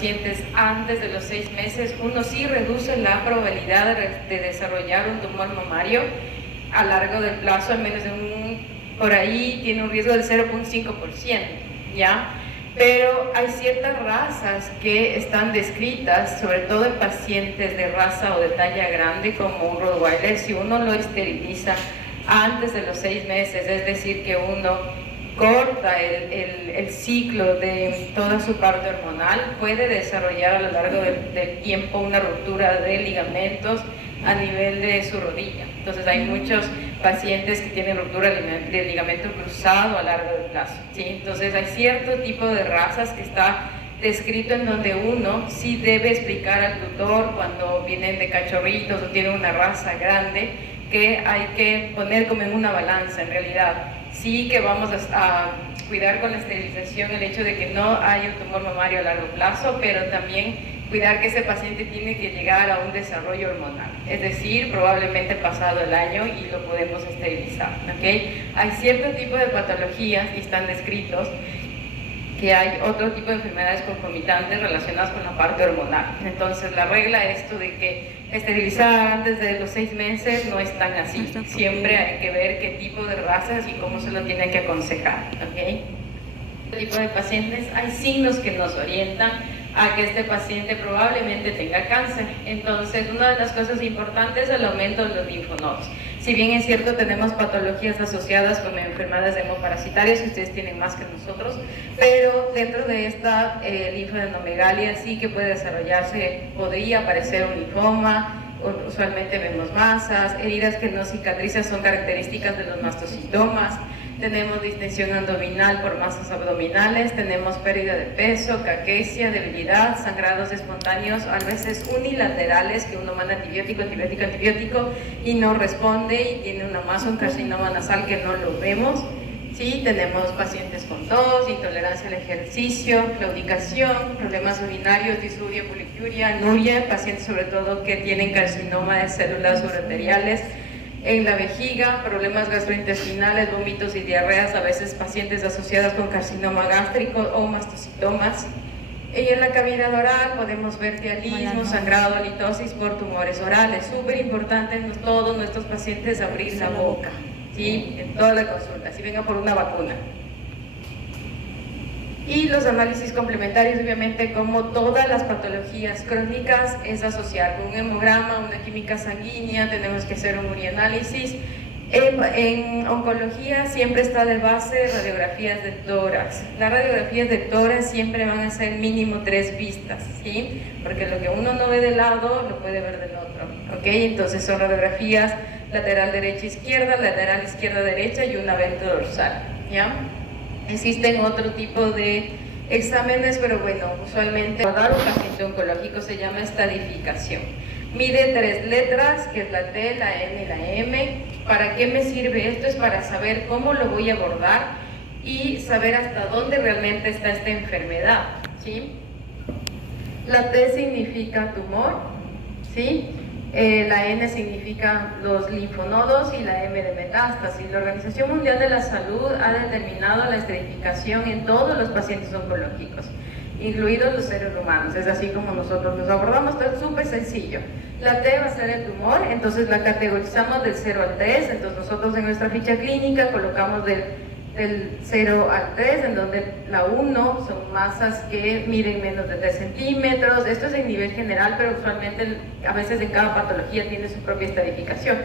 pacientes antes de los 6 meses, uno sí reduce la probabilidad de desarrollar un tumor mamario a largo del plazo, al menos por ahí tiene un riesgo del 0.5%, ¿ya? Pero hay ciertas razas que están descritas, sobre todo en pacientes de raza o de talla grande, como un Rottweiler. Si uno lo esteriliza antes de los 6 meses, es decir, que uno corta el ciclo de toda su parte hormonal, puede desarrollar a lo largo del tiempo una ruptura de ligamentos a nivel de su rodilla. Entonces hay muchos pacientes que tienen ruptura de ligamento cruzado a largo plazo, ¿sí? Entonces hay cierto tipo de razas que está descrito en donde uno sí debe explicar al tutor cuando vienen de cachorritos o tienen una raza grande, que hay que poner como en una balanza. En realidad sí que vamos a cuidar con la esterilización el hecho de que no haya un tumor mamario a largo plazo, pero también cuidar que ese paciente tiene que llegar a un desarrollo hormonal, es decir, probablemente pasado el año, y lo podemos esterilizar, ¿okay? Hay cierto tipo de patologías y están descritos que hay otro tipo de enfermedades concomitantes relacionadas con la parte hormonal. Entonces la regla es esto de que esterilizar antes de los 6 meses no es tan así. Siempre hay que ver qué tipo de razas y cómo se lo tiene que aconsejar, ¿okay? Este tipo de pacientes, hay signos que nos orientan a que este paciente probablemente tenga cáncer. Entonces, una de las cosas importantes es el aumento de los linfonodos. Si bien es cierto, tenemos patologías asociadas con enfermedades hemoparasitarias, que ustedes tienen más que nosotros, pero dentro de esta linfadenomegalia sí que puede desarrollarse, podría aparecer un linfoma. Usualmente vemos masas, heridas que no cicatrizan son características de los mastocitomas. Tenemos distensión abdominal por masas abdominales, tenemos pérdida de peso, caquesia, debilidad, sangrados espontáneos, a veces unilaterales, que uno manda antibiótico, antibiótico, antibiótico y no responde, y tiene una masa, un carcinoma nasal que no lo vemos. Sí, tenemos pacientes con tos, intolerancia al ejercicio, claudicación, problemas urinarios, disuria, poliuria, anuria, pacientes sobre todo que tienen carcinoma de células uroteriales en la vejiga, problemas gastrointestinales, vómitos y diarreas, a veces pacientes asociados con carcinoma gástrico o mastocitomas. Y en la cavidad oral podemos ver dialismo, sangrado, halitosis por tumores orales. Súper importante en todos nuestros pacientes abrir la boca, ¿sí? En toda la consulta, si venga por una vacuna. Y los análisis complementarios, obviamente, como todas las patologías crónicas, es asociar con un hemograma, una química sanguínea, tenemos que hacer un urianálisis. En oncología siempre está de base radiografías de tórax. Las radiografías de tórax siempre van a ser mínimo 3 vistas, ¿sí? Porque lo que uno no ve de lado, lo puede ver del otro, ¿ok? Entonces son radiografías lateral derecha-izquierda, lateral izquierda-derecha y una venta dorsal, ¿ya? Existen otro tipo de exámenes, pero bueno, usualmente para un paciente oncológico se llama estadificación. Mide 3 letras, que es la T, la N y la M. ¿Para qué me sirve esto? Es para saber cómo lo voy a abordar y saber hasta dónde realmente está esta enfermedad, ¿sí? La T significa tumor, ¿sí? La N significa los linfonodos y la M de metástasis. La Organización Mundial de la Salud ha determinado la estratificación en todos los pacientes oncológicos, incluidos los seres humanos. Es así como nosotros los abordamos, esto es súper sencillo. La T va a ser el tumor, entonces la categorizamos del 0 al 3, entonces nosotros en nuestra ficha clínica colocamos del 0 al 3, en donde la 1 son masas que miden menos de 3 centímetros. Esto es en nivel general, pero usualmente a veces en cada patología tiene su propia estadificación.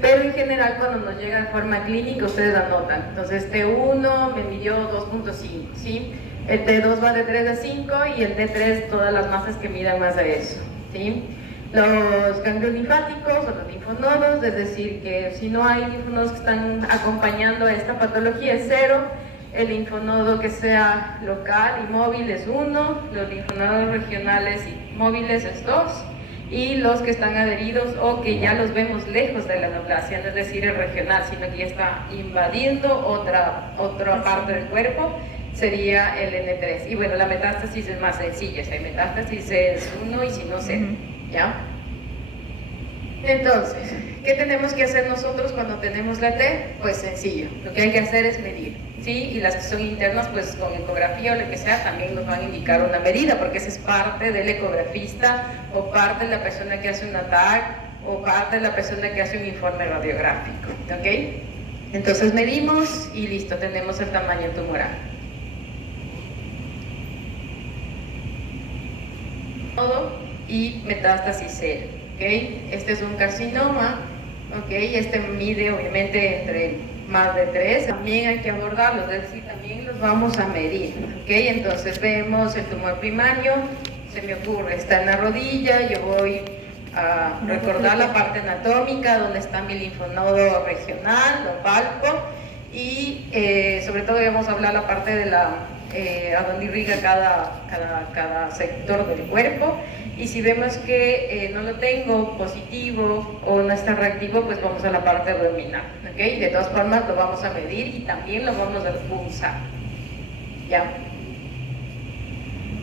Pero en general, cuando nos llega de forma clínica, ustedes anotan. Entonces T1 me midió 2.5, ¿sí? El T2 va de 3 a 5 y el T3 todas las masas que midan más de eso, ¿sí? Los ganglios linfáticos o los linfonodos, es decir, que si no hay linfonodos que están acompañando a esta patología es 0, el linfonodo que sea local y móvil es 1, los linfonodos regionales y móviles es 2, y los que están adheridos o que ya los vemos lejos de la neoplasia, no es decir, el regional, sino que ya está invadiendo otra parte del cuerpo, sería el N3. Y bueno, la metástasis es más sencilla, si hay metástasis es 1 y si no 0, ¿ya? Entonces, ¿qué tenemos que hacer nosotros cuando tenemos la T? Pues sencillo, lo que hay que hacer es medir. ¿sí? Y las que son internas, pues con ecografía o lo que sea, también nos van a indicar una medida, porque esa es parte del ecografista o parte de la persona que hace un TAC o parte de la persona que hace un informe radiográfico, ¿ok? Entonces medimos y listo, tenemos el tamaño tumoral. Y metástasis cero, ¿ok? Este es un carcinoma, ¿ok? Este mide obviamente entre más de 3, también hay que abordarlos, es decir, también los vamos a medir, ¿ok? Entonces vemos el tumor primario, se me ocurre, está en la rodilla, yo voy a recordar la parte anatómica, donde está mi linfonodo regional, lo palpo, y sobre todo vamos a hablar la parte de la a donde irriga cada sector del cuerpo, y si vemos que no lo tengo positivo o no está reactivo, pues vamos a la parte abdominal, ¿ok? De todas formas lo vamos a medir y también lo vamos a punzar, ¿ya?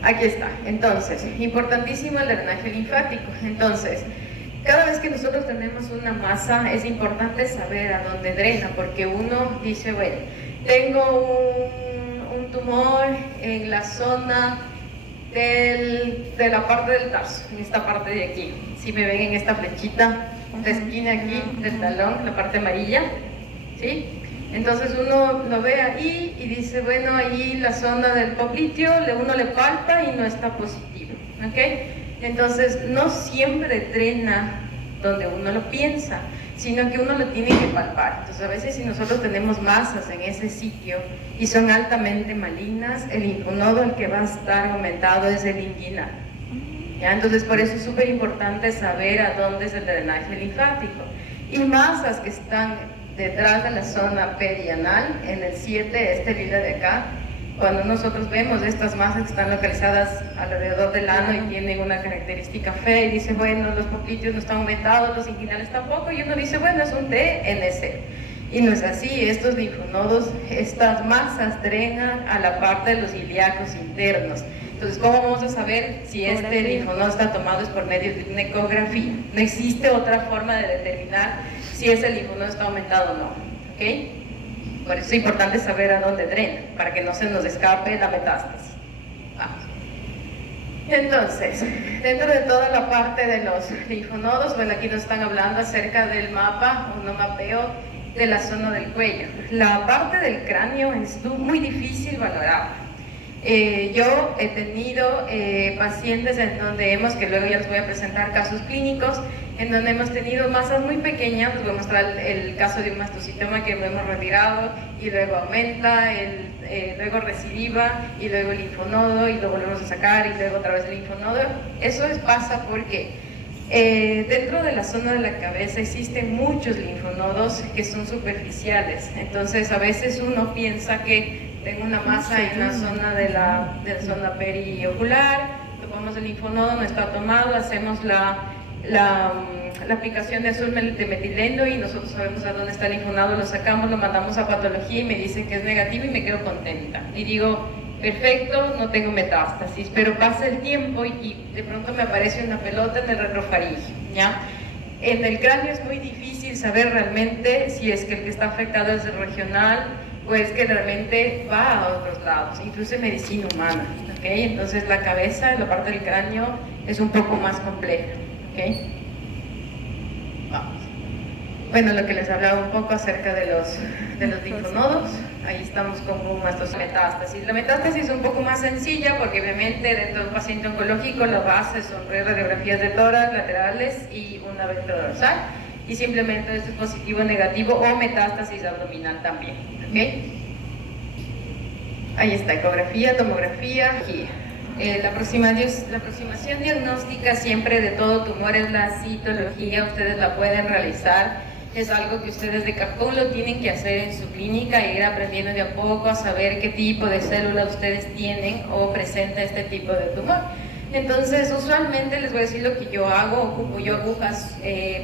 Aquí está. Entonces, importantísimo el drenaje linfático. Entonces, cada vez que nosotros tenemos una masa, es importante saber a dónde drena, porque uno dice, bueno, tengo un tumor en la zona de la parte del tarso, en esta parte de aquí. Si me ven en esta flechita, la esquina aquí del talón, la parte amarilla, ¿sí? Entonces uno lo ve ahí y dice, bueno, ahí la zona del popliteo, uno le palpa y no está positivo, ¿ok? Entonces no siempre drena donde uno lo piensa, sino que uno lo tiene que palpar. Entonces a veces si nosotros tenemos masas en ese sitio y son altamente malignas, el linfonodo al que va a estar aumentado es el inguinal, ¿ya? Entonces por eso es súper importante saber a dónde es el drenaje linfático. Y masas que están detrás de la zona perianal, en el 7, este lila de acá, cuando nosotros vemos estas masas que están localizadas alrededor del ano y tienen una característica fea y dice, bueno, los popliteos no están aumentados, los inguinales tampoco, y uno dice, bueno, es un TNC. Y no es así, estos linfonodos, estas masas drenan a la parte de los ilíacos internos. Entonces, ¿cómo vamos a saber si este linfonodo está tomado? Es por medio de una ecografía. No existe otra forma de determinar si ese linfonodo está aumentado o no, ¿ok? Por eso es importante saber a dónde drena, para que no se nos escape la metástasis. Vamos. Entonces, dentro de toda la parte de los linfonodos, bueno, aquí nos están hablando acerca del mapa, un mapeo de la zona del cuello. La parte del cráneo es muy difícil valorarla. Yo he tenido pacientes en donde que luego ya les voy a presentar casos clínicos, en donde hemos tenido masas muy pequeñas. Les voy a mostrar el caso de un mastocitoma que lo hemos retirado y luego aumenta, luego recidiva y luego el linfonodo y lo volvemos a sacar y luego otra vez el linfonodo. Eso pasa porque dentro de la zona de la cabeza existen muchos linfonodos que son superficiales, entonces a veces uno piensa que tengo una masa en la zona de la zona periocular, tomamos el linfonodo, no está tomado, hacemos la aplicación de azul de metileno y nosotros sabemos a dónde está el linfonodo, lo sacamos, lo mandamos a patología y me dicen que es negativo y me quedo contenta. Y digo, perfecto, no tengo metástasis, pero pasa el tiempo y de pronto me aparece una pelota en el retrofaringeo, ¿ya? En el cráneo es muy difícil saber realmente si es que el que está afectado es el regional, pues que realmente va a otros lados, incluso en medicina humana, ¿ok? Entonces la cabeza, la parte del cráneo, es un poco más compleja, ¿ok? Vamos. Bueno, lo que les hablaba un poco acerca de los linfonodos, ahí estamos con nuestras metástasis. La metástasis es un poco más sencilla porque obviamente dentro de un paciente oncológico la base son radiografías de tórax, laterales y una ventral-dorsal, y simplemente esto es positivo o negativo o metástasis abdominal también, ¿ok? Ahí está, ecografía, tomografía, aquí. La aproximación diagnóstica siempre de todo tumor es la citología, ustedes la pueden realizar, es algo que ustedes de cajón lo tienen que hacer en su clínica e ir aprendiendo de a poco a saber qué tipo de células ustedes tienen o presenta este tipo de tumor. Entonces, usualmente les voy a decir lo que yo hago, ocupo yo agujas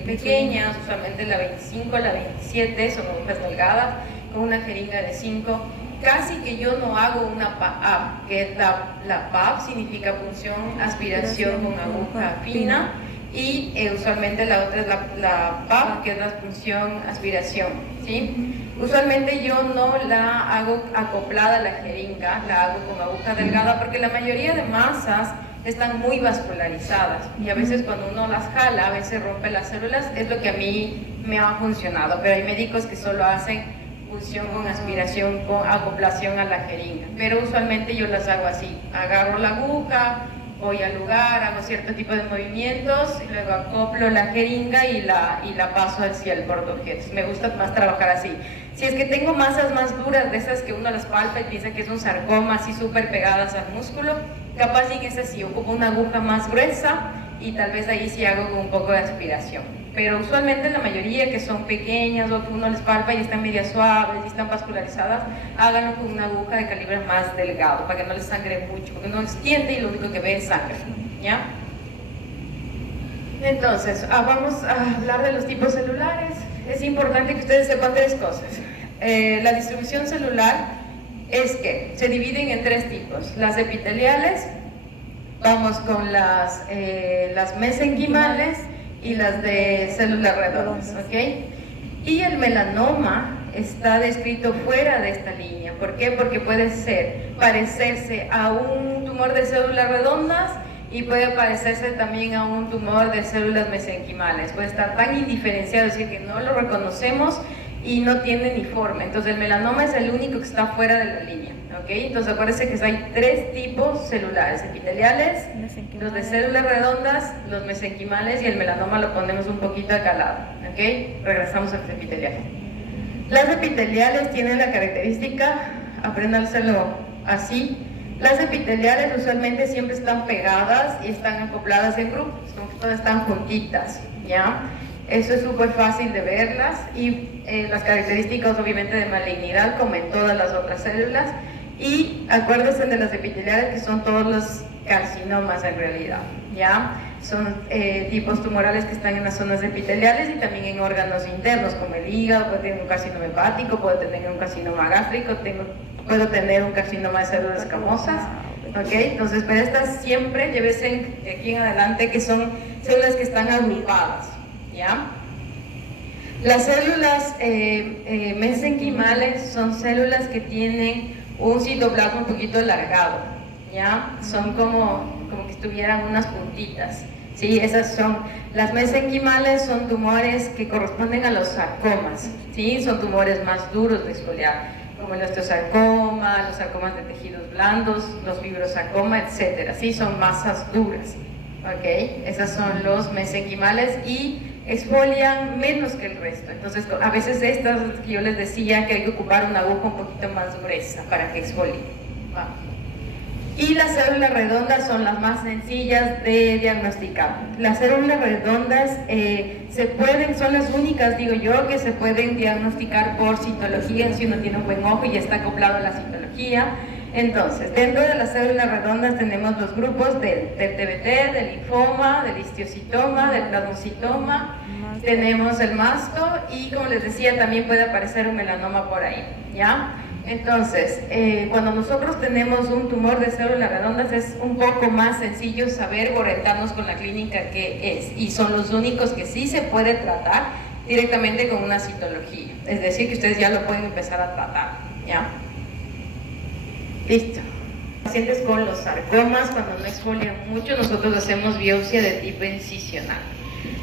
pequeñas, usualmente la 25, la 27, son agujas delgadas, con una jeringa de 5. Casi que yo no hago una PAP, que es la PAP significa punción, aspiración con aguja fina, y usualmente la otra es la PAP, que es la punción, aspiración, ¿sí? Usualmente yo no la hago acoplada a la jeringa, la hago con aguja delgada porque la mayoría de masas están muy vascularizadas y a veces cuando uno las jala, a veces rompe las células, es lo que a mí me ha funcionado, pero hay médicos que solo hacen punción con aspiración, con acoplación a la jeringa, pero usualmente yo las hago así, agarro la aguja, voy al lugar, hago cierto tipo de movimientos y luego acoplo la jeringa y la paso hacia el portaobjetos. Me gusta más trabajar así. Si es que tengo masas más duras, de esas que uno las palpa y piensa que es un sarcoma, así súper pegadas al músculo, capaz en ese sí ocupo una aguja más gruesa y tal vez ahí sí hago con un poco de aspiración. Pero usualmente la mayoría que son pequeñas o que uno les palpa y están medias suaves y están vascularizadas, háganlo con una aguja de calibre más delgado para que no les sangre mucho, porque uno extiende y lo único que ve es sangre, ¿ya? Entonces, vamos a hablar de los tipos celulares. Es importante que ustedes sepan tres cosas. La distribución celular es que se dividen en tres tipos. Las epiteliales, vamos con las mesenquimales y las de células redondas, ¿ok? Y el melanoma está descrito fuera de esta línea. ¿Por qué? Porque puede parecerse a un tumor de células redondas y puede parecerse también a un tumor de células mesenquimales. Puede estar tan indiferenciado, es decir, que no lo reconocemos y no tiene ni forma. Entonces el melanoma es el único que está fuera de la línea, ¿ok? Entonces acuérdense que hay tres tipos celulares: epiteliales, los de células redondas, los mesenquimales, y el melanoma lo ponemos un poquito acá al lado, ¿ok? Regresamos a los epiteliales. Las epiteliales tienen la característica, apréndanselo así. Las epiteliales usualmente siempre están pegadas y están acopladas en grupos, como que todas están juntitas, ¿ya? Eso es súper fácil de verlas y las características obviamente de malignidad como en todas las otras células. Y acuérdense de las epiteliales, que son todos los carcinomas en realidad, ¿ya? Son tipos tumorales que están en las zonas epiteliales y también en órganos internos como el hígado. Puede tener un carcinoma hepático, puede tener un carcinoma gástrico, puedo tener un carcinoma de células escamosas, ¿ok? Entonces, pero estas siempre, llévense de aquí en adelante, que son células que están agrupadas, ¿ya? Las células mesenquimales son células que tienen un citoplasma un poquito alargado, ¿ya? Son como que estuvieran unas puntitas, ¿sí? Esas son, las mesenquimales son tumores que corresponden a los sarcomas, ¿sí? Son tumores más duros de exfoliar, como el osteosarcoma, los sarcomas de tejidos blandos, los fibrosarcoma, etcétera, ¿sí? Son masas duras, ¿ok? Esas son los mesenquimales y exfolian menos que el resto. Entonces, a veces estas que yo les decía que hay que ocupar una aguja un poquito más gruesa para que exfolie. Vamos. Y las células redondas son las más sencillas de diagnosticar. Las células redondas son las únicas, digo yo, que se pueden diagnosticar por citología, si uno tiene un buen ojo y ya está acoplado a la citología. Entonces, dentro de las células redondas tenemos los grupos del TBT, del linfoma, del histiocitoma, del plasmocitoma, tenemos el masto y, como les decía, también puede aparecer un melanoma por ahí, ¿ya? Entonces, cuando nosotros tenemos un tumor de células redondas es un poco más sencillo saber orientarnos con la clínica que es, y son los únicos que sí se puede tratar directamente con una citología, es decir, que ustedes ya lo pueden empezar a tratar, ¿ya? Listo. Pacientes con los sarcomas, cuando no exfolian mucho, nosotros hacemos biopsia de tipo incisional.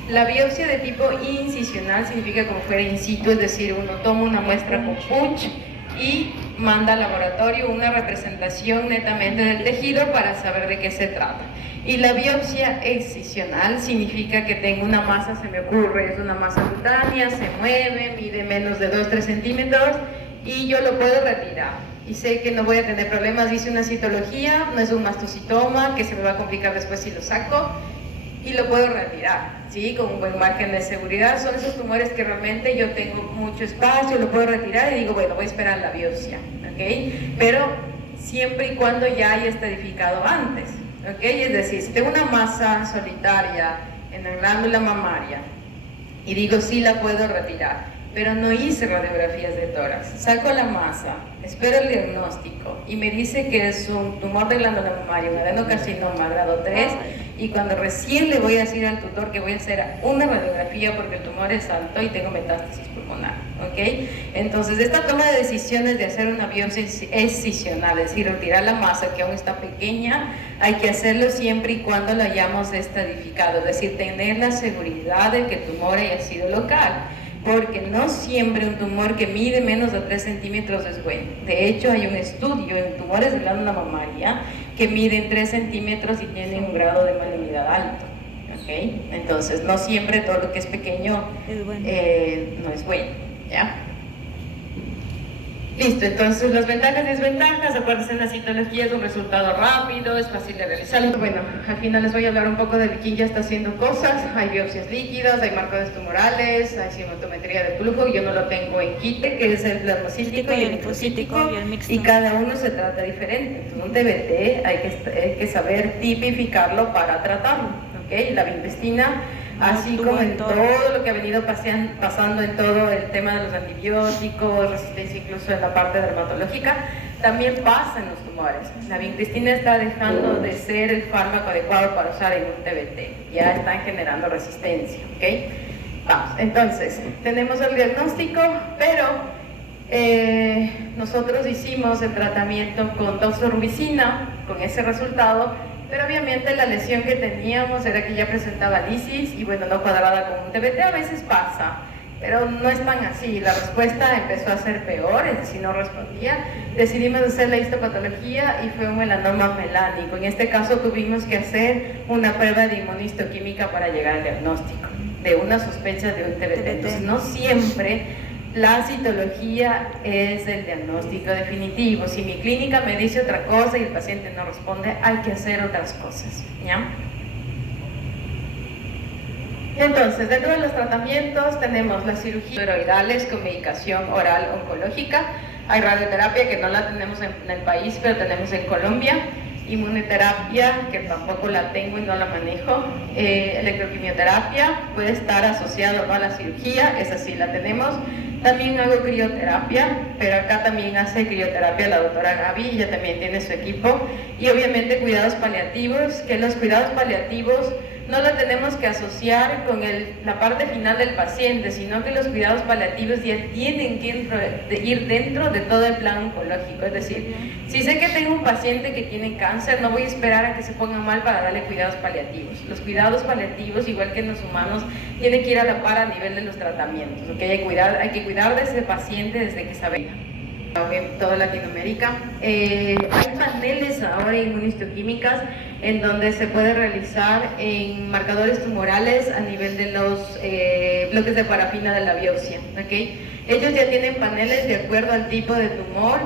La biopsia de tipo incisional significa como fuera in situ, es decir, uno toma una muestra con punch y manda al laboratorio una representación netamente del tejido para saber de qué se trata. Y la biopsia excisional significa que tengo una masa, se me ocurre, es una masa cutánea, se mueve, mide menos de 2-3 centímetros y yo lo puedo retirar. Y sé que no voy a tener problemas, hice una citología, no es un mastocitoma que se me va a complicar después si lo saco, y lo puedo retirar, ¿sí? Con un buen margen de seguridad. Son esos tumores que realmente yo tengo mucho espacio, lo puedo retirar y digo, bueno, voy a esperar la biopsia, ¿ok? Pero siempre y cuando ya haya estadificado antes, ¿ok? Es decir, si tengo una masa solitaria en la glándula mamaria y digo, sí la puedo retirar, pero no hice radiografías de tórax. Saco la masa, espero el diagnóstico y me dice que es un tumor de glándula mamaria, un adenocarcinoma grado 3, y cuando recién le voy a decir al tutor que voy a hacer una radiografía porque el tumor es alto y tengo metástasis pulmonar, ¿ok? Entonces, esta toma de decisiones de hacer una biopsia excisional, es decir, retirar la masa que aún está pequeña, hay que hacerlo siempre y cuando lo hayamos estadificado, es decir, tener la seguridad de que el tumor haya sido local, porque no siempre un tumor que mide menos de 3 centímetros es bueno. De hecho, hay un estudio en tumores de glándula mamaria que miden 3 centímetros y tienen un grado de malignidad alto. ¿Okay? Entonces, no siempre todo lo que es pequeño no es bueno, ¿ya? Listo, entonces las ventajas y desventajas, acuérdense, la citología es un resultado rápido, es fácil de realizarlo. Bueno, al final les voy a hablar un poco de quién ya está haciendo cosas. Hay biopsias líquidas, hay marcadores tumorales, hay cintometría de flujo, yo no lo tengo en quite, que es el plasmocítico y el linfocítico, y cada uno se trata diferente. Entonces, un TBT hay que saber tipificarlo para tratarlo, ¿ok? La vincristina, así como en todo lo que ha venido pasando en todo el tema de los antibióticos, resistencia incluso en la parte dermatológica, también pasa en los tumores. La vincristina está dejando de ser el fármaco adecuado para usar en un TBT, ya están generando resistencia, ¿ok? Vamos, entonces, tenemos el diagnóstico, pero nosotros hicimos el tratamiento con doxorubicina, con ese resultado. Pero obviamente la lesión que teníamos era que ya presentaba lisis y bueno, no cuadrada con un TBT, a veces pasa, pero no es tan así. La respuesta empezó a ser peor, es decir, no respondía. Decidimos hacer la histopatología y fue un melanoma melánico. En este caso tuvimos que hacer una prueba de inmunistoquímica para llegar al diagnóstico de una sospecha de un TBT. Entonces, no siempre la citología es el diagnóstico definitivo. Si mi clínica me dice otra cosa y el paciente no responde, hay que hacer otras cosas, ¿ya? Entonces, dentro de los tratamientos tenemos las cirugías esteroidales con medicación oral oncológica. Hay radioterapia que no la tenemos en el país, pero tenemos en Colombia. Inmunoterapia, que tampoco la tengo y no la manejo. Electroquimioterapia puede estar asociado, ¿no?, a la cirugía, esa sí la tenemos. También hago crioterapia, pero acá también hace crioterapia la doctora Gaby, ella también tiene su equipo. Y obviamente cuidados paliativos, que los cuidados paliativos no lo tenemos que asociar con la parte final del paciente, sino que los cuidados paliativos ya tienen que ir dentro de todo el plan oncológico. Es decir, si sé que tengo un paciente que tiene cáncer, no voy a esperar a que se ponga mal para darle cuidados paliativos. Los cuidados paliativos, igual que en los humanos, tienen que ir a la par a nivel de los tratamientos, ¿okay? Hay que cuidar de ese paciente desde que sabe. En toda Latinoamérica. Hay paneles ahora inmunistoquímicas en donde se puede realizar en marcadores tumorales a nivel de los bloques de parafina de la biopsia, ¿okay? Ellos ya tienen paneles de acuerdo al tipo de tumor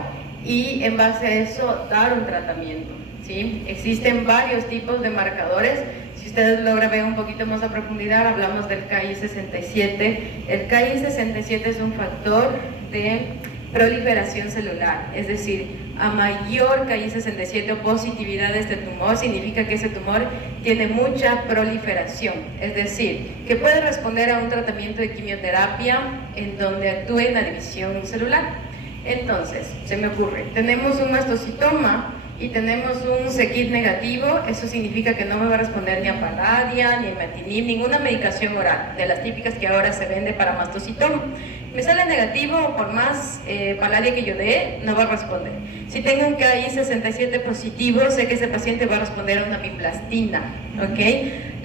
y en base a eso dar un tratamiento, ¿sí? Existen varios tipos de marcadores. Si ustedes logran ver un poquito más a profundidad, hablamos del KI67. El KI67 es un factor de proliferación celular, es decir, a mayor KI67 o positividad de este tumor, significa que ese tumor tiene mucha proliferación, es decir, que puede responder a un tratamiento de quimioterapia en donde actúe en la división celular. Entonces, se me ocurre, tenemos un mastocitoma y tenemos un c-KIT negativo, eso significa que no me va a responder ni a paladia, ni a imatinib, ninguna medicación oral, de las típicas que ahora se vende para mastocitoma. Me sale negativo, por más paladia que yo dé, no va a responder. Si tengo un KI67 positivo, sé que ese paciente va a responder a una biplastina, ¿ok?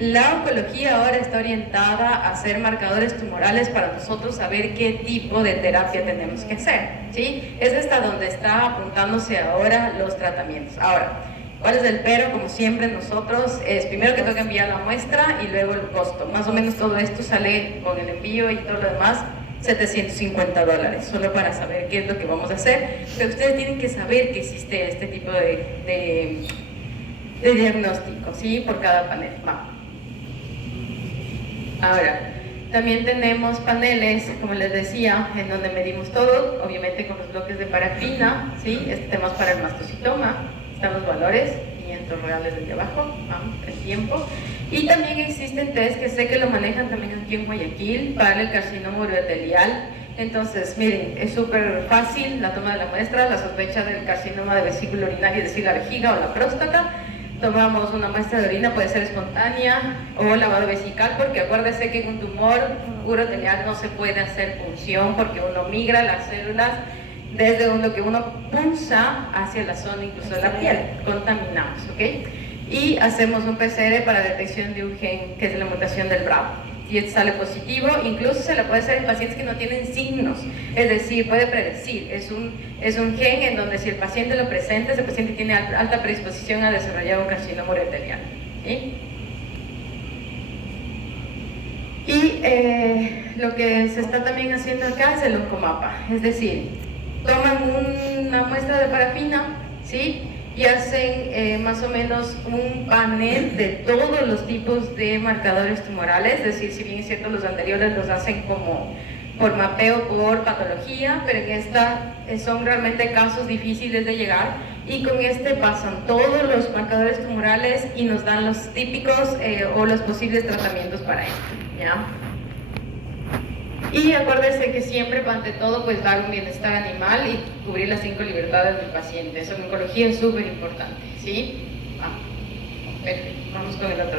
La oncología ahora está orientada a hacer marcadores tumorales para nosotros saber qué tipo de terapia tenemos que hacer, ¿sí? Es hasta donde está apuntándose ahora los tratamientos. Ahora, ¿cuál es el pero? Como siempre nosotros, es primero que tengo que enviar la muestra y luego el costo. Más o menos todo esto sale con el envío y todo lo demás, $750, solo para saber qué es lo que vamos a hacer. Pero ustedes tienen que saber que existe este tipo de diagnóstico, ¿sí? Por cada panel. Va. Ahora, también tenemos paneles, como les decía, en donde medimos todo, obviamente con los bloques de parafina, ¿sí? Este tema es para el mastocitoma, están los valores, 500 reales desde abajo, vamos, el tiempo. Y también existen test que sé que lo manejan también aquí en Guayaquil para el carcinoma urothelial. Entonces, miren, es súper fácil la toma de la muestra, la sospecha del carcinoma de vesícula urinaria, es decir, la vejiga o la próstata. Tomamos una muestra de orina, puede ser espontánea o lavado vesical, porque acuérdese que en un tumor urotelial no se puede hacer punción porque uno migra las células desde lo que uno pulsa hacia la zona incluso de la piel, contaminamos, ¿ok? Y hacemos un PCR para detección de un gen que es la mutación del BRAF. Si sale positivo, incluso se la puede hacer en pacientes que no tienen signos, es decir, puede predecir, es un gen en donde si el paciente lo presenta, ese paciente tiene alta predisposición a desarrollar un carcinoma urotelial, ¿sí? Y lo que se está también haciendo acá es el oncomapa, es decir, toman una muestra de parafina, ¿sí? Y hacen más o menos un panel de todos los tipos de marcadores tumorales, es decir, si bien es cierto los anteriores los hacen como por mapeo, por patología, pero en esta son realmente casos difíciles de llegar, y con este pasan todos los marcadores tumorales y nos dan los típicos o los posibles tratamientos para esto, ¿ya? Y acuérdense que siempre, ante todo, pues dar un bienestar animal y cubrir las 5 libertades del paciente. Eso en oncología es súper importante, ¿sí? Vamos con el otro.